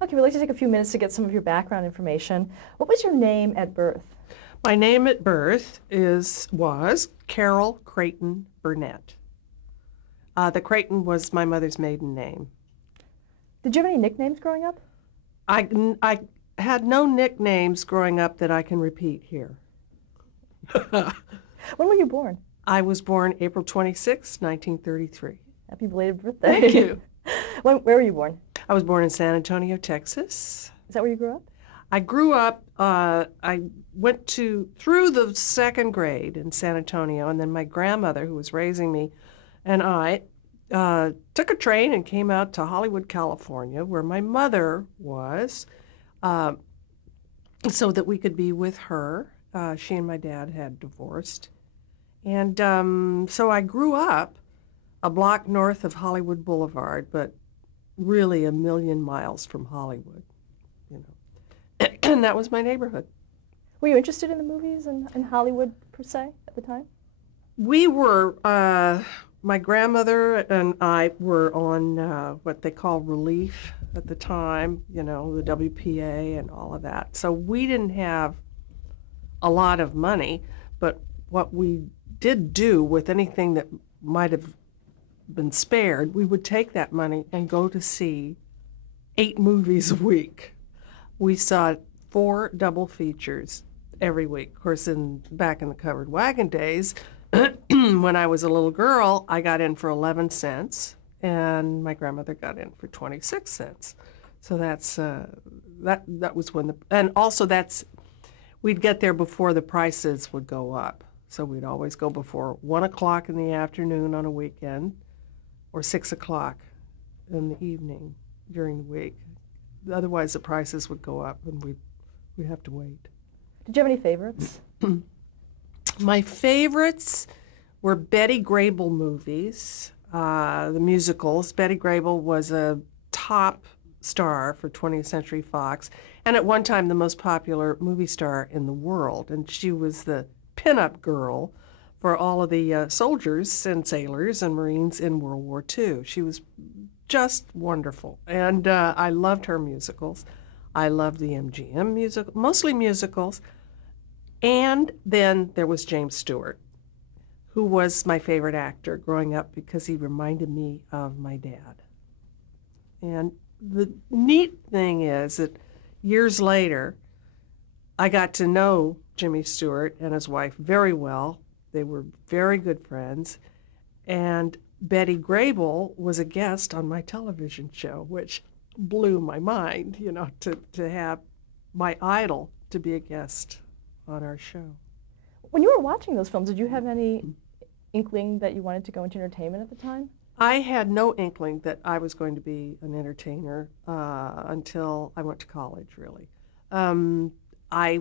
Okay, we'd like to take a few minutes to get some of your background information. What was your name at birth? My name at birth was Carol Creighton Burnett. The Creighton was my mother's maiden name. Did you have any nicknames growing up? I had no nicknames growing up that I can repeat here. When were you born? I was born April 26, 1933. Happy belated birthday. Thank you. Where were you born? I was born in San Antonio, Texas. Is that where you grew up? I grew up, I went through the second grade in San Antonio, and then my grandmother, who was raising me, and I took a train and came out to Hollywood, California, where my mother was, so that we could be with her. She and my dad had divorced. And so I grew up a block north of Hollywood Boulevard, but really a million miles from Hollywood, you know. And that was my neighborhood. Were you interested in the movies and Hollywood per se at the time? We were, my grandmother and I were on what they call relief at the time, you know, the WPA and all of that. So we didn't have a lot of money, but what we did do with anything that might have been spared, we would take that money and go to see 8 movies a week. We saw 4 double features every week. Of course, back in the covered wagon days, when I was a little girl, I got in for 11 cents, and my grandmother got in for 26 cents. So that's that was when and also we'd get there before the prices would go up. So we'd always go before 1 o'clock in the afternoon on a weekend, or 6 o'clock in the evening during the week. Otherwise, the prices would go up, and we'd have to wait. Did you have any favorites? My favorites were Betty Grable movies, the musicals. Betty Grable was a top star for 20th Century Fox, and at one time the most popular movie star in the world. And she was the pinup girl for all of the soldiers and sailors and Marines in World War II. She was just wonderful, and I loved her musicals. I loved the MGM musical, mostly musicals. And then there was James Stewart, who was my favorite actor growing up because he reminded me of my dad. And the neat thing is that years later, I got to know Jimmy Stewart and his wife very well. They were very good friends. And Betty Grable was a guest on my television show, which blew my mind, you know, to have my idol to be a guest on our show. When you were watching those films, did you have any inkling that you wanted to go into entertainment at the time? I had no inkling that I was going to be an entertainer until I went to college, really. I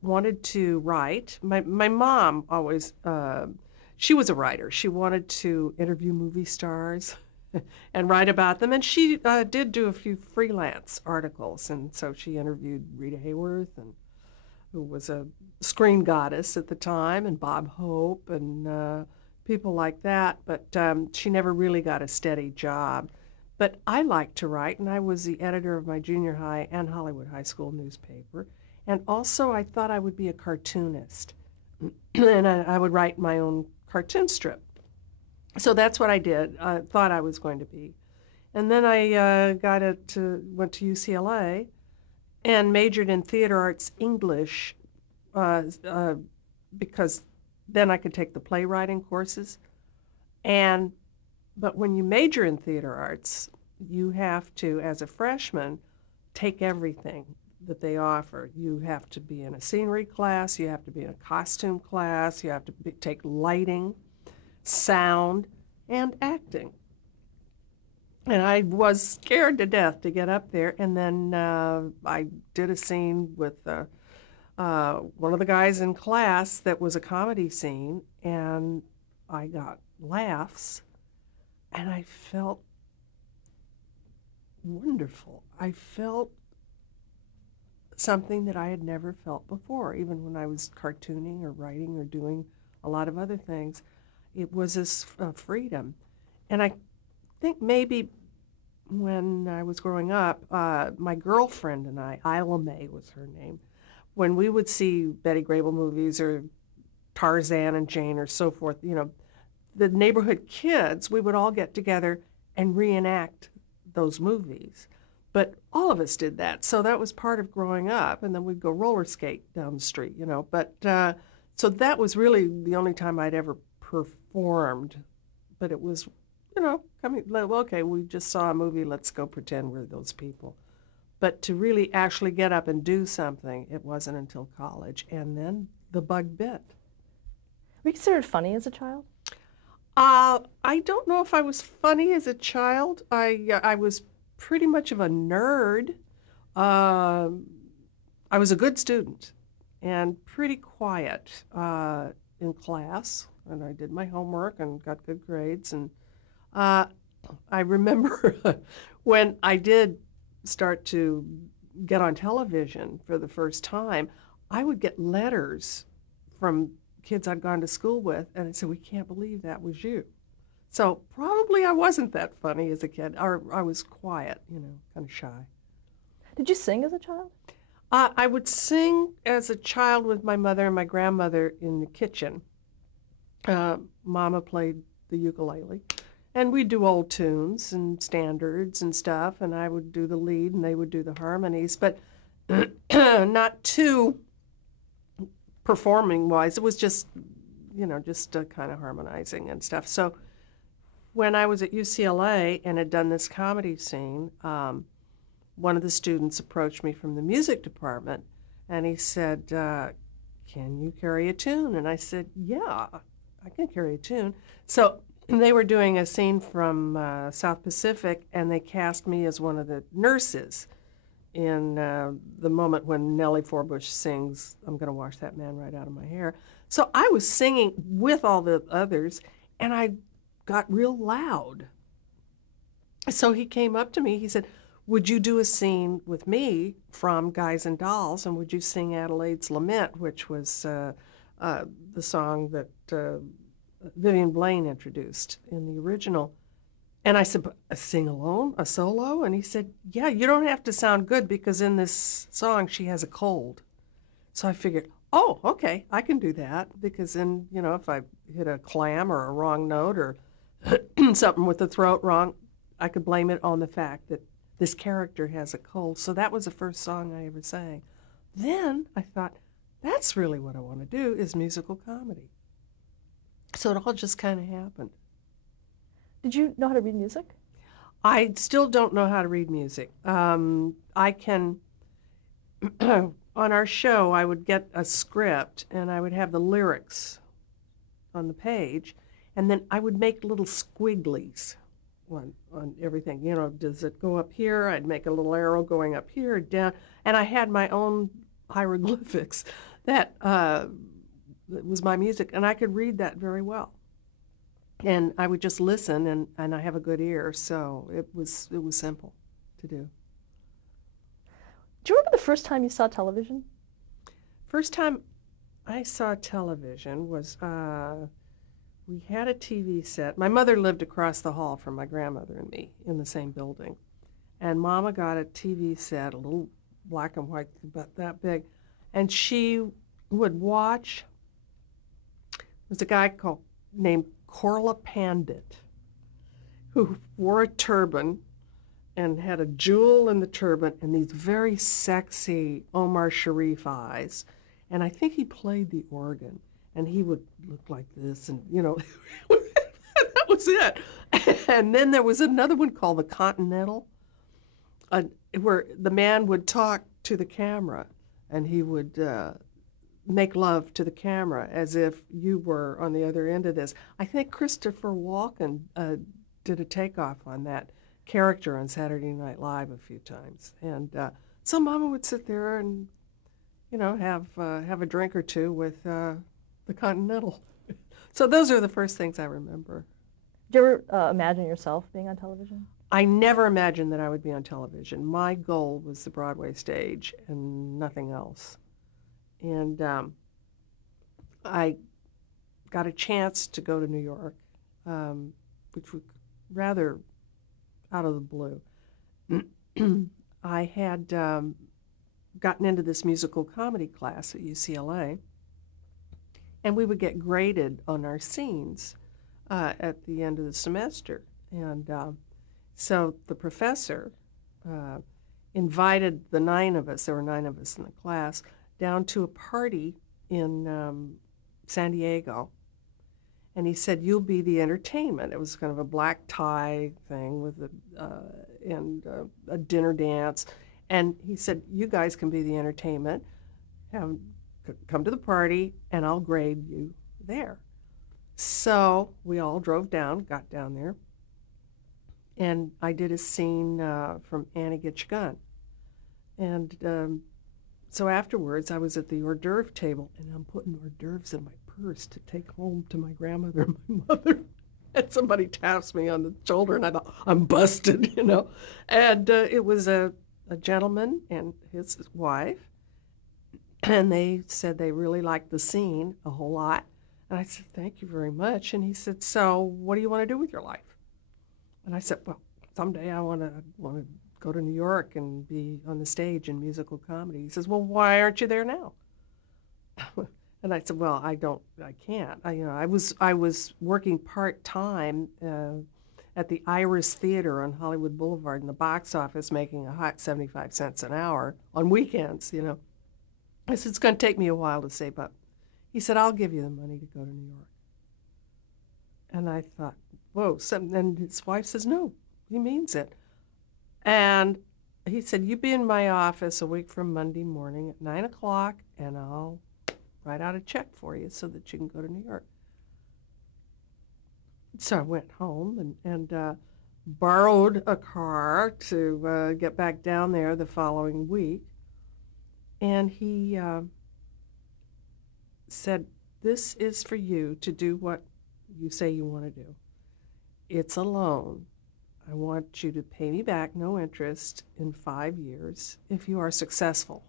wanted to write. My mom always, she was a writer. She wanted to interview movie stars and write about them, and she did do a few freelance articles, and so she interviewed Rita Hayworth, and who was a screen goddess at the time, and Bob Hope, and people like that, but she never really got a steady job. But I liked to write, and I was the editor of my junior high and Hollywood high school newspaper, and also I thought I would be a cartoonist, and I would write my own cartoon strip. So that's what I did. I thought I was going to be. And then I went to UCLA and majored in theater arts English because then I could take the playwriting courses. But when you major in theater arts, you have to, as a freshman, take everything that they offer. You have to be in a scenery class, you have to be in a costume class, you have to take lighting, sound, and acting. And I was scared to death to get up there, and then I did a scene with one of the guys in class that was a comedy scene, and I got laughs, and I felt wonderful. I felt something that I had never felt before, even when I was cartooning or writing or doing a lot of other things. It was this freedom. And I think maybe when I was growing up, my girlfriend and I, Isla Mae was her name, when we would see Betty Grable movies or Tarzan and Jane or so forth, the neighborhood kids, we would all get together and reenact those movies. But all of us did that. So that was part of growing up. And then we'd go roller skate down the street, But so that was really the only time I'd ever performed. But it was, coming, well, okay, we just saw a movie, let's go pretend we're those people. But to really actually get up and do something, it wasn't until college. And then the bug bit. Were you considered funny as a child? I don't know if I was funny as a child. I was pretty much of a nerd. I was a good student and pretty quiet in class, and I did my homework and got good grades. And I remember when I did start to get on television for the first time, I would get letters from kids I'd gone to school with, and they said, "We can't believe that was you." So probably I wasn't that funny as a kid, or I was quiet, kind of shy. Did you sing as a child? I would sing as a child with my mother and my grandmother in the kitchen. Mama played the ukulele, and we'd do old tunes and standards and stuff, and I would do the lead and they would do the harmonies, but not too performing wise. It was just, just kind of harmonizing and stuff. So when I was at UCLA and had done this comedy scene, one of the students approached me from the music department, and he said, "Can you carry a tune?" And I said, "Yeah, I can carry a tune." So they were doing a scene from South Pacific, and they cast me as one of the nurses in the moment when Nellie Forbush sings, "I'm going to wash that man right out of my hair." So I was singing with all the others, and I got real loud. So he came up to me, he said, "Would you do a scene with me from Guys and Dolls, and would you sing Adelaide's Lament," which was the song that Vivian Blaine introduced in the original. And I said, "A sing alone, a solo?" And he said, "Yeah, you don't have to sound good because in this song she has a cold." So I figured, oh, okay, I can do that, because then, if I hit a clam or a wrong note or something with the throat wrong, I could blame it on the fact that this character has a cold. So that was the first song I ever sang. Then I thought, that's really what I want to do, is musical comedy. So it all just kind of happened. Did you know how to read music? I still don't know how to read music. I can, on our show, I would get a script and I would have the lyrics on the page, and then I would make little squigglies on everything. Does it go up here? I'd make a little arrow going up here, down, and I had my own hieroglyphics that was my music, and I could read that very well. And I would just listen, and I have a good ear, so it was simple to do. Do you remember the first time you saw television? First time I saw television was, we had a TV set. My mother lived across the hall from my grandmother and me in the same building. And Mama got a TV set, a little black and white, about that big. And she would watch, there was a guy named Corla Pandit, who wore a turban and had a jewel in the turban and these very sexy Omar Sharif eyes. And I think he played the organ, and he would look like this, and that was it. And then there was another one called the Continental, where the man would talk to the camera, and he would make love to the camera as if you were on the other end of this. I think Christopher Walken did a takeoff on that character on Saturday Night Live a few times. And so Mama would sit there and, have a drink or two with the Continental. So those are the first things I remember. Did you ever imagine yourself being on television? I never imagined that I would be on television. My goal was the Broadway stage and nothing else. And I got a chance to go to New York, which was rather out of the blue. I had gotten into this musical comedy class at UCLA, and we would get graded on our scenes at the end of the semester. And so the professor invited the 9 of us, there were 9 of us in the class, down to a party in San Diego. And he said, "You'll be the entertainment." It was kind of a black tie thing with a dinner dance. And he said, "You guys can be the entertainment. Come to the party, and I'll grade you there." So we all drove down, got down there, and I did a scene from Annie Get Your Gun. And so afterwards, I was at the hors d'oeuvre table, and I'm putting hors d'oeuvres in my purse to take home to my grandmother and my mother. And somebody taps me on the shoulder, and I thought, I'm busted, you know. And it was a gentleman and his wife, and they said they really liked the scene a whole lot. And I said, "Thank you very much." And he said, "So what do you want to do with your life?" And I said, "Well, someday I want to go to New York and be on the stage in musical comedy." He says, "Well, why aren't you there now?" And I said, "Well, I can't. I was working part-time at the Iris Theater on Hollywood Boulevard in the box office, making a hot 75 cents an hour on weekends, you know." I said, "It's going to take me a while to save up." He said, "I'll give you the money to go to New York." And I thought, whoa. And his wife says, "No, he means it." And he said, "You be in my office a week from Monday morning at 9 o'clock, and I'll write out a check for you so that you can go to New York." So I went home and borrowed a car to get back down there the following week. And he said, "This is for you to do what you say you want to do. It's a loan. I want you to pay me back, no interest, in 5 years if you are successful."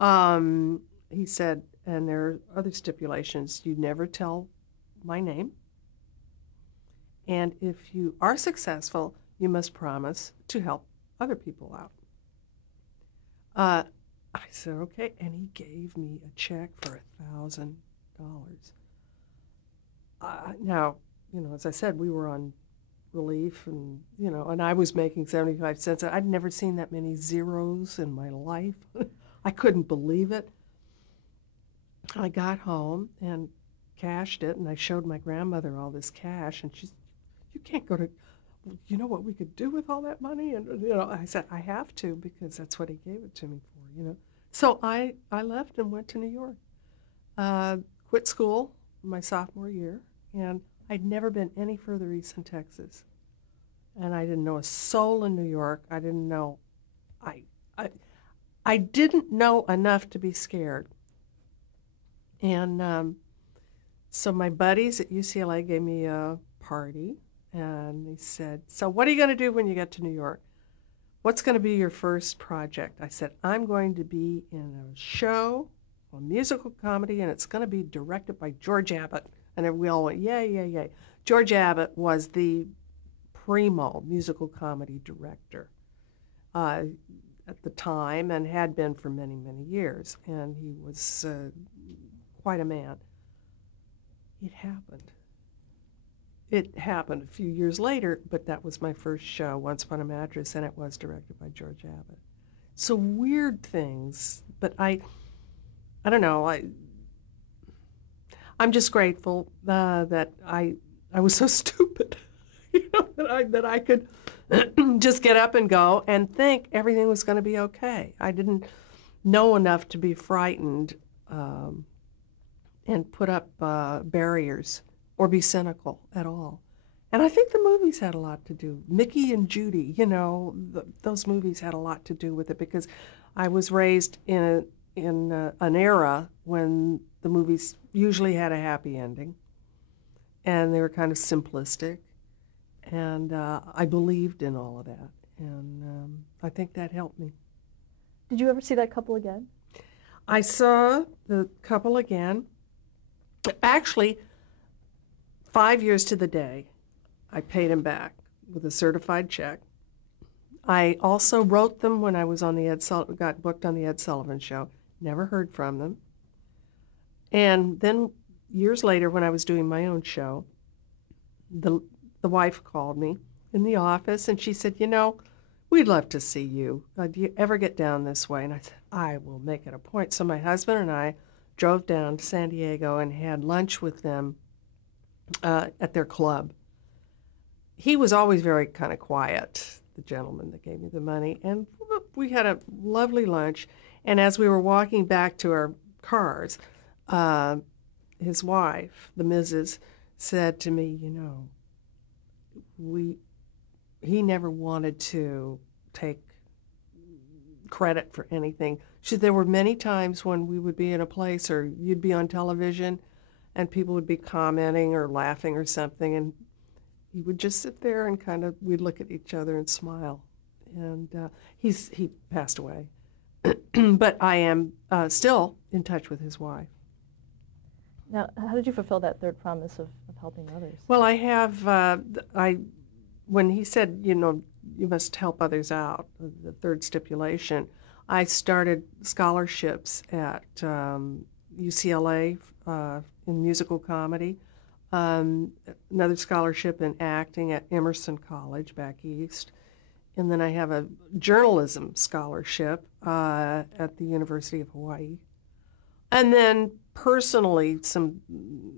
He said, "And there are other stipulations. You never tell my name. And if you are successful, you must promise to help other people out." I said, "Okay." And he gave me a check for $1,000. Now, as I said, we were on relief, and I was making 75 cents. I'd never seen that many zeros in my life. I couldn't believe it. I got home and cashed it, and I showed my grandmother all this cash, and she said, "You can't go to, you know what we could do with all that money?" And I said, "I have to, because that's what he gave it to me for." So I left and went to New York. Quit school my sophomore year, and I'd never been any further east in Texas. And I didn't know a soul in New York. I didn't know, I didn't know enough to be scared. And so my buddies at UCLA gave me a party, and they said, "So what are you going to do when you get to New York? What's going to be your first project?" I said, "I'm going to be in a show, a musical comedy, and it's going to be directed by George Abbott." And then we all went, "Yay, yay, yay." George Abbott was the primo musical comedy director at the time, and had been for many, many years. And he was quite a man. It happened. It happened a few years later, but that was my first show, Once Upon a Mattress, and it was directed by George Abbott. So weird things, but I don't know. I'm just grateful that I was so stupid, that I could just get up and go and think everything was going to be okay. I didn't know enough to be frightened and put up barriers or be cynical at all. And I think the movies had a lot to do. Mickey and Judy, those movies had a lot to do with it, because I was raised in an era when the movies usually had a happy ending, and they were kind of simplistic, and I believed in all of that, and I think that helped me. Did you ever see that couple again? I saw the couple again. Actually, 5 years to the day, I paid him back with a certified check, I also wrote them when I was on the got booked on the Ed Sullivan Show. Never heard from them. And then years later, when I was doing my own show, the wife called me in the office, and she said, we'd love to see you. Do you ever get down this way? And I said, I will make it a point. So my husband and I drove down to San Diego and had lunch with them at their club. He was always very kind of quiet, the gentleman that gave me the money, and we had a lovely lunch. And as we were walking back to our cars, his wife, the Mrs., said to me, he never wanted to take credit for anything. She said there were many times when we would be in a place or you'd be on television and people would be commenting or laughing or something, and he would just sit there and we'd look at each other and smile. And he passed away. But I am still in touch with his wife. Now, how did you fulfill that third promise of helping others? Well, I have, when he said, you must help others out, the third stipulation, I started scholarships at UCLA in musical comedy, another scholarship in acting at Emerson College back east, and then I have a journalism scholarship at the University of Hawaii. And then personally, some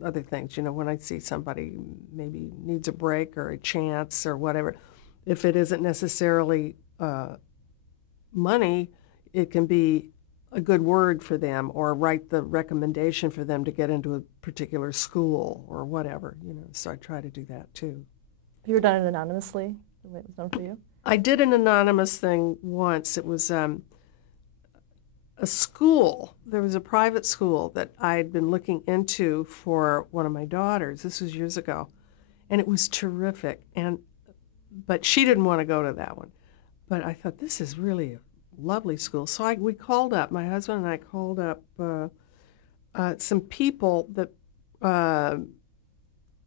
other things, when I see somebody maybe needs a break or a chance or whatever, if it isn't necessarily money, it can be a good word for them or write the recommendation for them to get into a particular school or whatever, so I try to do that too. Have you ever done it anonymously, the way it was done for you? I did an anonymous thing once. It was a school. There was a private school that I had been looking into for one of my daughters. This was years ago, and it was terrific. But she didn't want to go to that one. But I thought, this is really a lovely school. So we called up, my husband and I called up some people that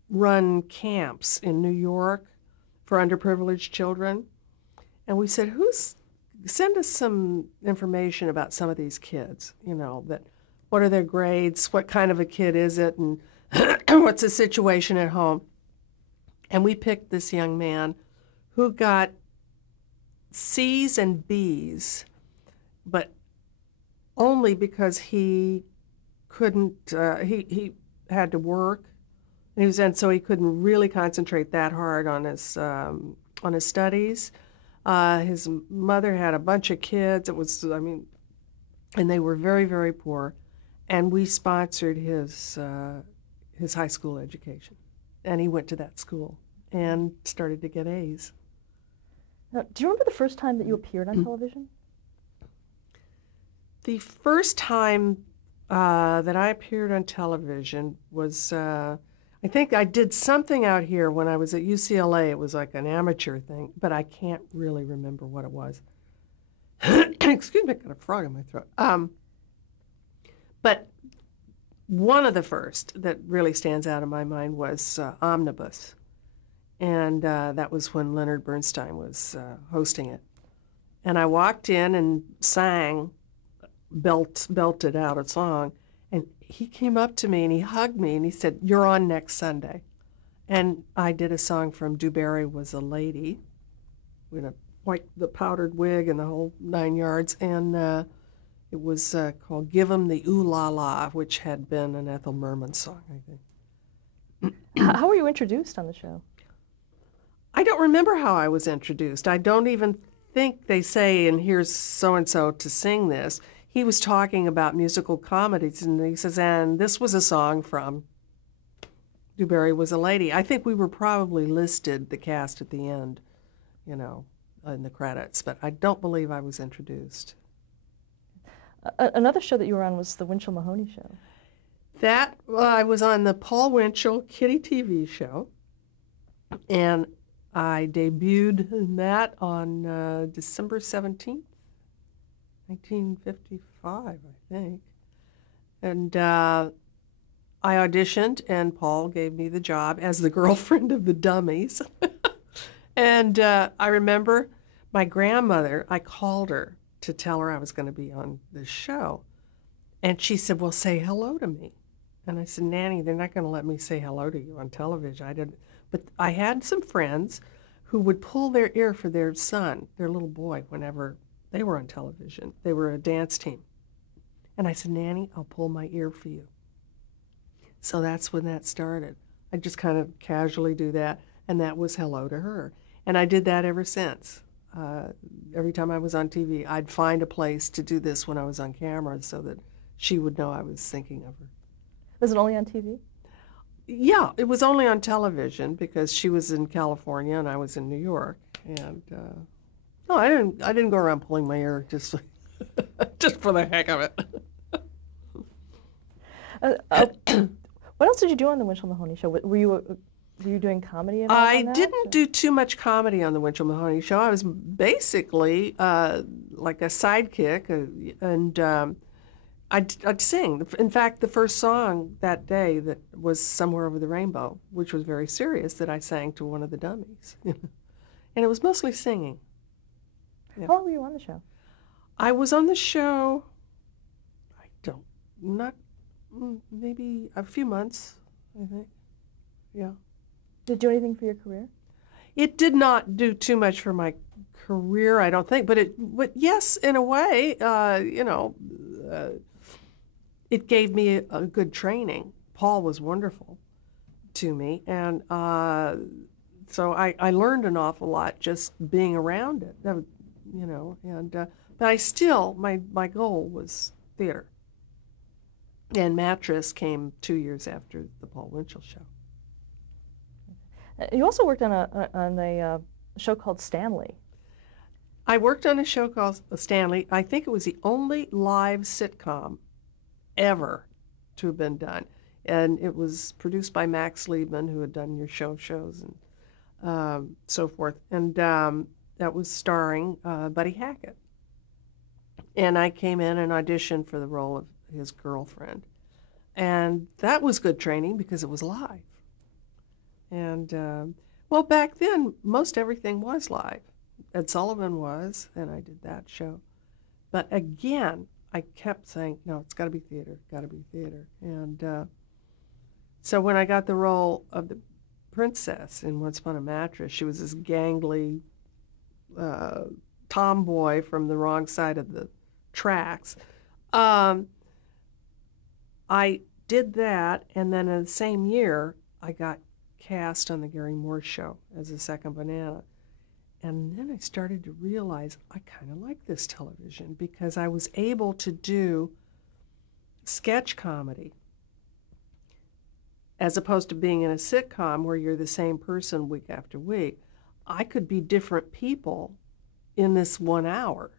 run camps in New York for underprivileged children. And we said, send us some information about some of these kids, what are their grades, what kind of a kid is it, and what's the situation at home. And we picked this young man who got C's and B's, but only because he couldn't, he had to work, and so he couldn't really concentrate that hard on his studies. His mother had a bunch of kids. And they were very, very poor. And we sponsored his high school education. And he went to that school and started to get A's. Now, do you remember the first time that you appeared on television? The first time that I appeared on television was, I think I did something out here when I was at UCLA. It was like an amateur thing, but I can't really remember what it was. Excuse me, I got a frog in my throat. But one of the first that really stands out in my mind was Omnibus. And that was when Leonard Bernstein was hosting it. And I walked in and sang, belted out a song. And he came up to me and he hugged me and he said, "You're on next Sunday." And I did a song from Dewberry Was a Lady with the powdered wig and the whole 9 yards. And it was called Give 'Em the Ooh La La, which had been an Ethel Merman song, I think. How were you introduced on the show? I don't remember how I was introduced. I don't even think they say, and here's so-and-so to sing this. He was talking about musical comedies, and he says, and this was a song from Dewberry Was a Lady. I think we were probably listed, the cast at the end, in the credits, but I don't believe I was introduced. Another show that you were on was the Winchell Mahoney Show. I was on the Paul Winchell Kitty TV show, and I debuted in that on December 17th, 1955, I think. And I auditioned, and Paul gave me the job as the girlfriend of the dummies. And I remember My grandmother, I called her to tell her I was going to be on this show. And she said, well, say hello to me. And I said, Nanny, they're not going to let me say hello to you on television. I didn't. But I had some friends who would pull their ear for their son, their little boy, whenever they were on television. They were a dance team. And I said, Nanny, I'll pull my ear for you. So that's when that started. I just kind of casually do that, and that was hello to her. And I did that ever since. Every time I was on TV, I'd find a place to do this when I was on camera so that she would know I was thinking of her. Was it only on TV? Yeah, it was only on television because she was in California and I was in New York. And no, I didn't go around pulling my ear just just for the heck of it. What else did you do on the Winchell Mahoney show? Were you doing comedy at all I on that? didn't do too much comedy on the Winchell Mahoney show. I was basically like a sidekick, and I'd sing. In fact, the first song that day that was Somewhere Over the Rainbow, which was very serious, that I sang to one of the dummies. And it was mostly singing. Yeah. How long were you on the show? I was on the show, maybe a few months, I think. Yeah. Did it do anything for your career? It did not do too much for my career, I don't think, but yes, in a way, it gave me a good training. Paul was wonderful to me, and so I learned an awful lot just being around it, but I still, my goal was theater. And Mattress came 2 years after the Paul Winchell show. You also worked on a show called Stanley. I worked on a show called Stanley. I think it was the only live sitcom ever to have been done. And it was produced by Max Liebman, who had done your shows and so forth. And that was starring Buddy Hackett. And I came in and auditioned for the role of his girlfriend. And that was good training because it was live. And, well, back then, most everything was live. Ed Sullivan was, and I did that show. But again, I kept saying, no, it's got to be theater, got to be theater. And so when I got the role of the princess in Once Upon a Mattress, she was this gangly tomboy from the wrong side of the tracks. I did that, and then in the same year, I got cast on the Gary Moore show as a second banana. And then I started to realize I kind of like this television because I was able to do sketch comedy as opposed to being in a sitcom where you're the same person week after week. I could be different people in this 1 hour,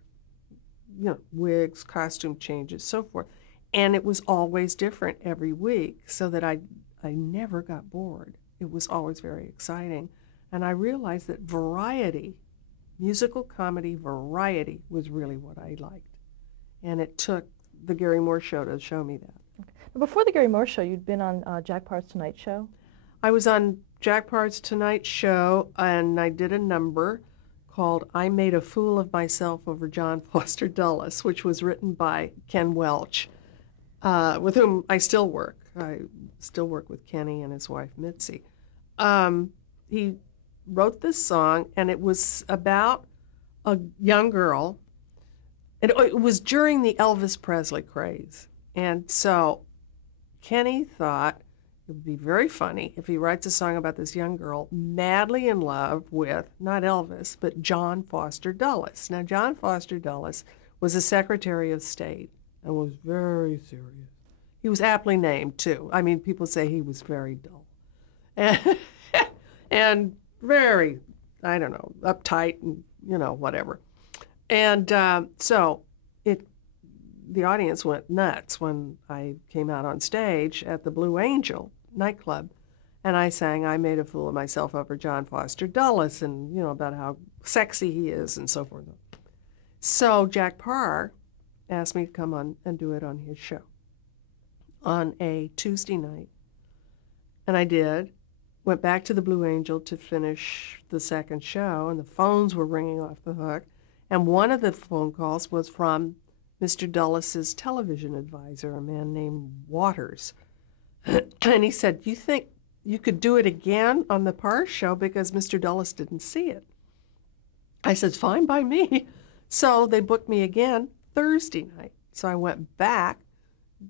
wigs, costume changes, so forth. And it was always different every week so that I never got bored. It was always very exciting. And I realized that variety, musical comedy variety, was really what I liked. And it took the Gary Moore show to show me that. Okay. Before the Gary Moore show, you'd been on Jack Parr's Tonight Show? I was on Jack Parr's Tonight Show, and I did a number called I Made a Fool of Myself Over John Foster Dulles, which was written by Ken Welch, with whom I still work. I still work with Kenny and his wife, Mitzi. He wrote this song, and it was about a young girl. It was during the Elvis Presley craze. And so Kenny thought it would be very funny if he writes a song about this young girl madly in love with, not Elvis, but John Foster Dulles. Now, John Foster Dulles was a Secretary of State and was very serious. He was aptly named, too. I mean, people say he was very dull. And very, I don't know, uptight and, whatever. And so the audience went nuts when I came out on stage at the Blue Angel nightclub. And I sang, I Made a Fool of Myself Over John Foster Dulles, and, about how sexy he is and so forth. So Jack Parr asked me to come on and do it on his show on a Tuesday night. And I did. went back to the Blue Angel to finish the second show, and the phones were ringing off the hook. And one of the phone calls was from Mr. Dulles' television advisor, a man named Waters. And he said, "You think you could do it again on the Parr show because Mr. Dulles didn't see it?" I said, "Fine by me." So they booked me again Thursday night. So I went back,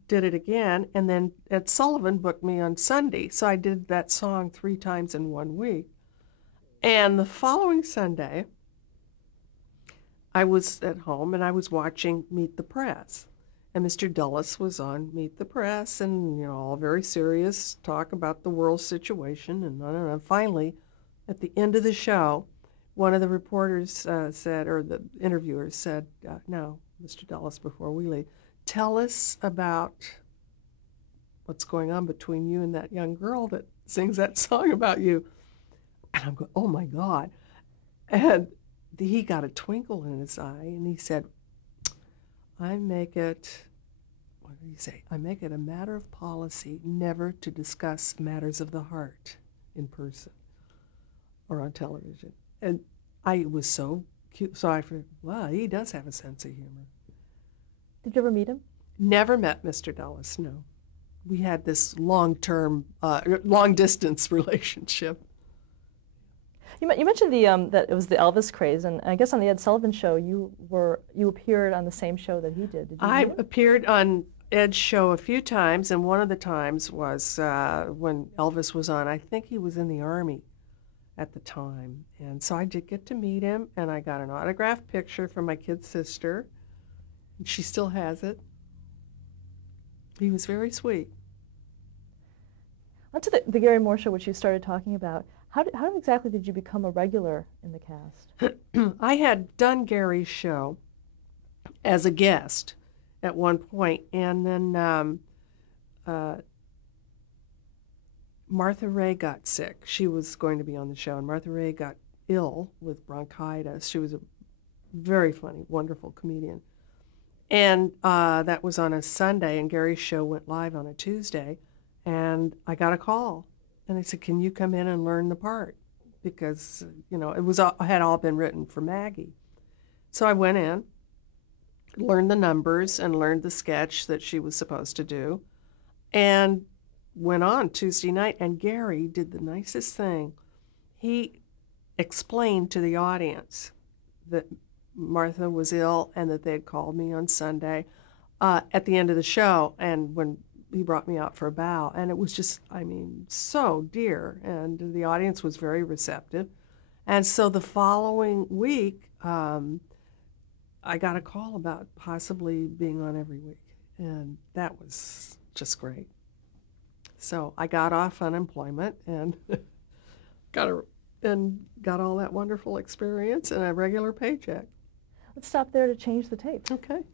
did it again, and then Ed Sullivan booked me on Sunday. So I did that song 3 times in 1 week. And the following Sunday, I was at home and I was watching Meet the Press. And Mr. Dulles was on Meet the Press, and all very serious talk about the world situation. And I don't know. Finally, at the end of the show, one of the reporters said, or the interviewers said, "No, Mr. Dulles, before we leave, tell us about what's going on between you and that young girl that sings that song about you." And I'm going, "Oh my God." And he got a twinkle in his eye, and he said, what did he say? "I make it a matter of policy never to discuss matters of the heart in person or on television." And I was so cute. So I thought, wow, he does have a sense of humor. Did you ever meet him? Never met Mr. Dulles, no. We had this long-term, long-distance relationship. You mentioned that it was the Elvis craze, and I guess on the Ed Sullivan show you appeared on the same show that he did. Did you I do it? appeared on Ed's show a few times, and one of the times was when Elvis was on. I think he was in the Army at the time, and so I did get to meet him, and I got an autographed picture from my kid sister, and she still has it. He was very sweet. On to the Gary Moore show, which you started talking about. How exactly did you become a regular in the cast? I had done Gary's show as a guest at one point, and then Martha Ray got sick. She was going to be on the show, and Martha Ray got ill with bronchitis. She was a very funny, wonderful comedian. And that was on a Sunday, and Gary's show went live on a Tuesday, and I got a call. And they said, "Can you come in and learn the part?" Because, it had all been written for Maggie. So I went in, learned the numbers, and learned the sketch that she was supposed to do, and went on Tuesday night. And Gary did the nicest thing. He explained to the audience that Martha was ill and that they had called me on Sunday at the end of the show, and when he brought me out for a bow, and it was just, so dear, and the audience was very receptive. And so the following week, I got a call about possibly being on every week, and that was just great. So I got off unemployment and got all that wonderful experience and a regular paycheck. Let's stop there to change the tape. Okay.